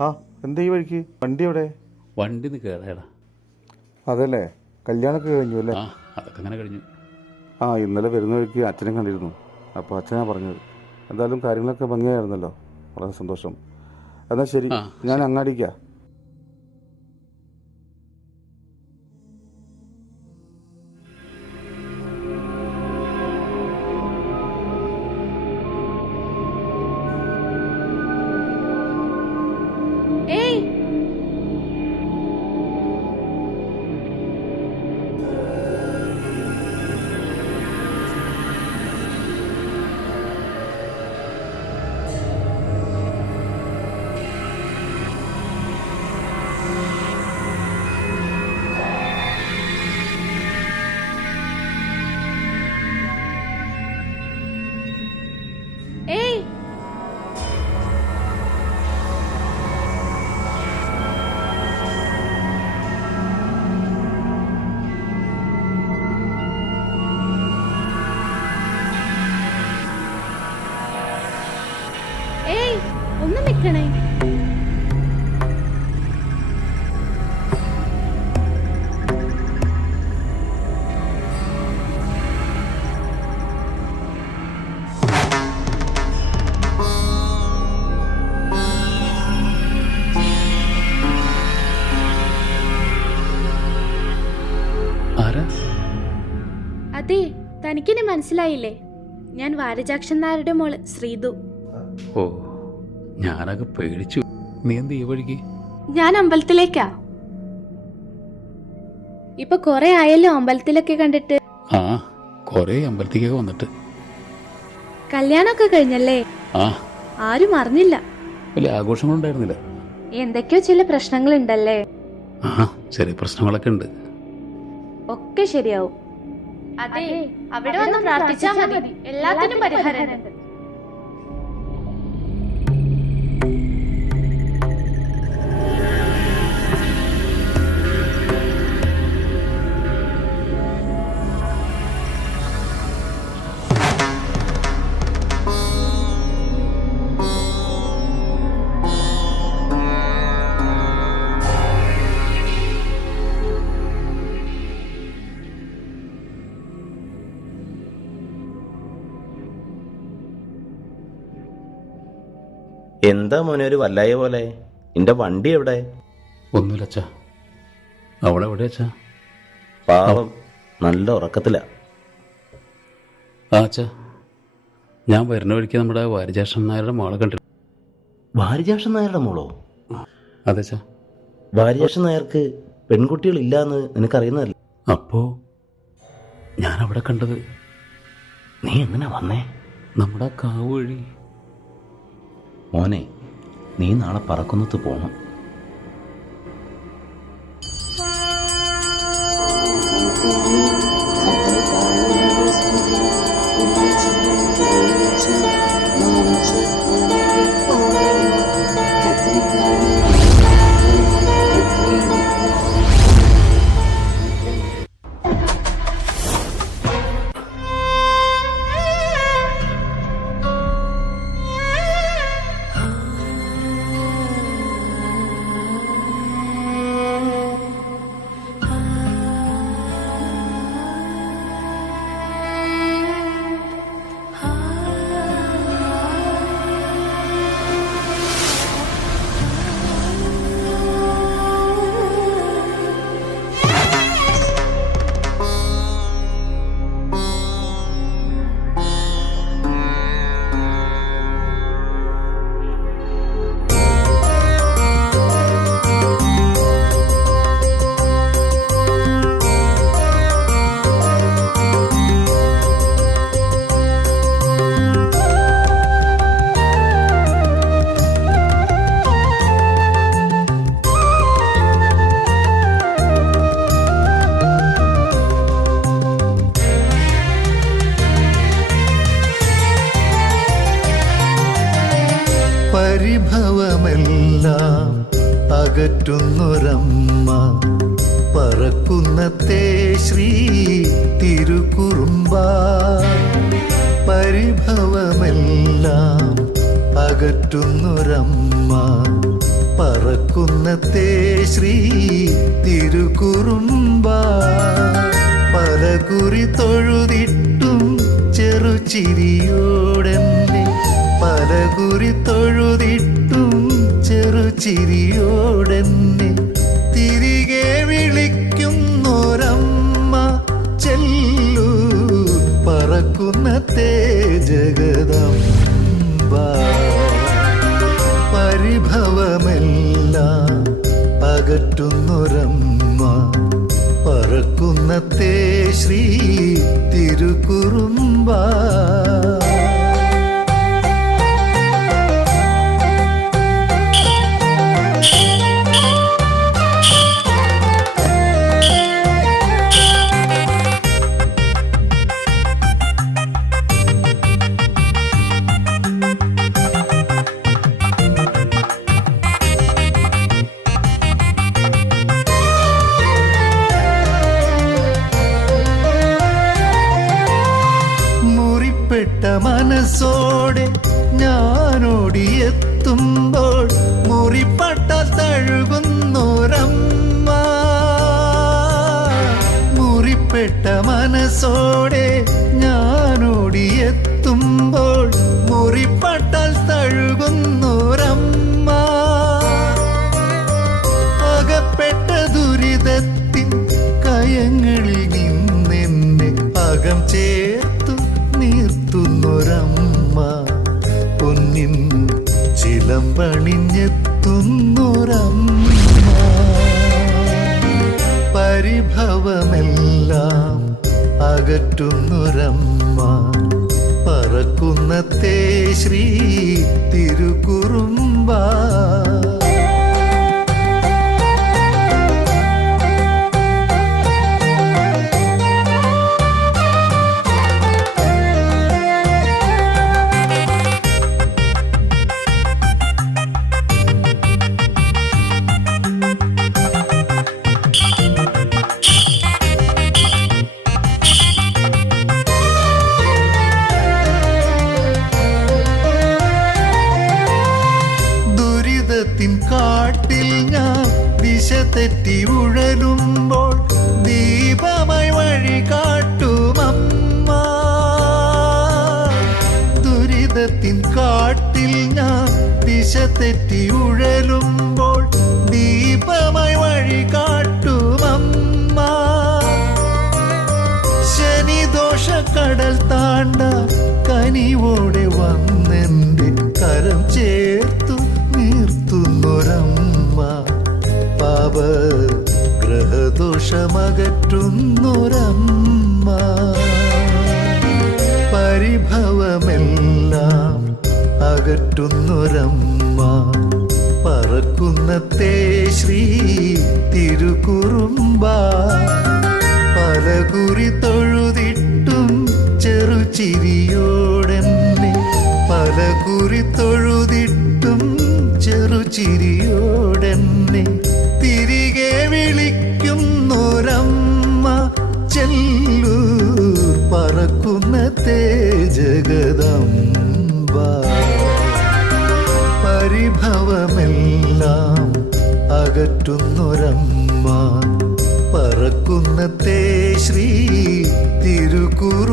ആ എന്താ ഈ വഴിക്ക്? വണ്ടി എവിടെ? വണ്ടി നിന്ന് അതല്ലേ? കല്യാണമൊക്കെ കഴിഞ്ഞു അല്ലേ? ആ അതൊക്കെ അങ്ങനെ കഴിഞ്ഞു. ആ ഇന്നലെ വരുന്ന വഴിക്ക് അച്ഛനെ കണ്ടിരുന്നു. അപ്പോൾ അച്ഛനാ പറഞ്ഞത്. എന്തായാലും കാര്യങ്ങളൊക്കെ ഭംഗിയായിരുന്നല്ലോ. വളരെ സന്തോഷം. എന്നാൽ ശരി ഞാൻ അങ്ങാടിക്കാ. ഏയ്. ഏയ് ഒന്ന് നിക്കണേ അതെ തനിക്കിനെ മനസ്സിലായില്ലേ? ഞാൻ വാരജാക്ഷൻ നായരുടെ മോൾ ശ്രീതു. ഓ ഞാനൊക്കെ പേടിച്ചു. നീ എന്ത് ഈ വഴിക്ക്? ഞാൻ അമ്പലത്തിലേക്കാ. ഇപ്പൊ കൊറേ ആയല്ലോ അമ്പലത്തിലൊക്കെ കണ്ടിട്ട്. ആ കൊറേ അമ്പലത്തിലേക്ക് വന്നിട്ട്. കല്യാണൊക്കെ കഴിഞ്ഞല്ലേ? ആ. ആരും അറിഞ്ഞില്ല. വലിയ ആഘോഷങ്ങളുണ്ടായിരുന്നില്ല? എന്തൊക്കെയോ ചില പ്രശ്നങ്ങളുണ്ടല്ലേ? ആ ചെറിയ പ്രശ്നങ്ങളൊക്കെ ഉണ്ട്. ഒക്കെ ശരിയാവും. അതെ അവിടെ വന്ന് പ്രാർത്ഥിച്ചാൽ മതി. എല്ലാത്തിനും പരിഹാരം എന്താ മോനെ ഒരു വല്ലായ പോലെ? നിന്റെ വണ്ടി എവിടെ? ഒന്നുമില്ല അച്ഛാ അവിടെ എവിടെ അച്ഛാ പാവം നല്ല ഉറക്കത്തില. ആ അച്ഛാ. ഞാൻ വരുന്ന വഴിക്ക് നമ്മുടെ വാരിജാഷൻ നായരുടെ മോളെ കണ്ടു വാരിജാഷൻ നായരുടെ മോളോ? അതെ അച്ഛാ. വാരിജാഷൻ നായർക്ക് പെൺകുട്ടികൾ ഇല്ലാന്ന് നിനക്കറിയുന്നതല്ല? അപ്പോ ഞാൻ അവിടെ കണ്ടത് നീ എങ്ങനെ വന്നേ? നമ്മുടെ കാവ് വഴി മോനെ നീ നാളെ പറക്കുന്നത് പോണം. അകറ്റുന്നൊരമ്മ പറക്കുന്നത്തെ ശ്രീ തിരുക്കുറുമ്പ. പരിഭവമെല്ലാം അകറ്റുന്നൊരമ്മ പറക്കുന്നത്തെ ശ്രീ തിരുക്കുറുമ്പ. പല കുറി തൊഴുതിട്ടും ചെറുചിരിയോടെ പല കുറി തൊഴുതിട്ടും ചെറുചിരിയോടെന്നെ തിരികെ വിളിക്കുന്നൊരമ്മ ചെല്ലു പറക്കുന്ന ജഗദംബ. പരിഭവമെല്ലാം അകറ്റുന്നൊരമ്മ പറക്കുന്നത്തെ ശ്രീ തിരുക്കുറുമ്പ. മനസ്സോടെ ഞാനോടിയെത്തുമ്പോൾ മുറിപ്പട്ട തഴുകുന്നോരമ്മ. മുറിപ്പെട്ട മനസ്സോടെ ഞാനോടിയെത്തുമ്പോൾ മുറിപ്പട്ട തഴുകുന്നോരമ്മ. അകപ്പെട്ട ദുരിതത്തിൻ കയങ്ങളിൽ നിന്നെന്നെ അകം ചേർത്തു നീർത്തുന്നൊരമ്മ പൊന്നിൻ ചിലം ചിലമ്പണിഞ്ഞെത്തുന്നൊരമ്മ. പരിഭവമെല്ലാം അകറ്റുന്നൊരമ്മ. പറക്കുന്നത്തെ ശ്രീ തിരുക്കുറുമ്പ. ദുരിതത്തിൻ കാട്ടിൽ ഞാൻ ദിശ തെറ്റി ഉഴലുമ്പോൾ ദീപമായി വഴി കാട്ടുമമ്മ. ശനിദോഷ കടൽ താണ്ട കനിവോടെ വന്നെന്റെ കരം ചേർത്തു നീർത്തുന്നൊരമ്മ. പാപ ഗ്രഹദോഷമകറ്റുന്നൊരമ്മ പരിഭവമെല്ലാം അകറ്റുന്നൊരമ്മ പറക്കുന്നത്തെ ശ്രീ തിരുക്കുറുമ്പ പല കുറി തൊഴുതിട്ടും ചെറുചിരിയോടെന്നെ പല കുറി തൊഴുതിട്ടും ചെറുചിരിയോടെന്നെ തിരികെ വിളിക്കുന്നൊരമ്മ ചെല്ലു പറക്കുന്നത്തെ ജഗദംബ അകറ്റുന്നൊരമ്മ പറക്കുന്നത്തെ ശ്രീ തിരുക്കുറുമ്പ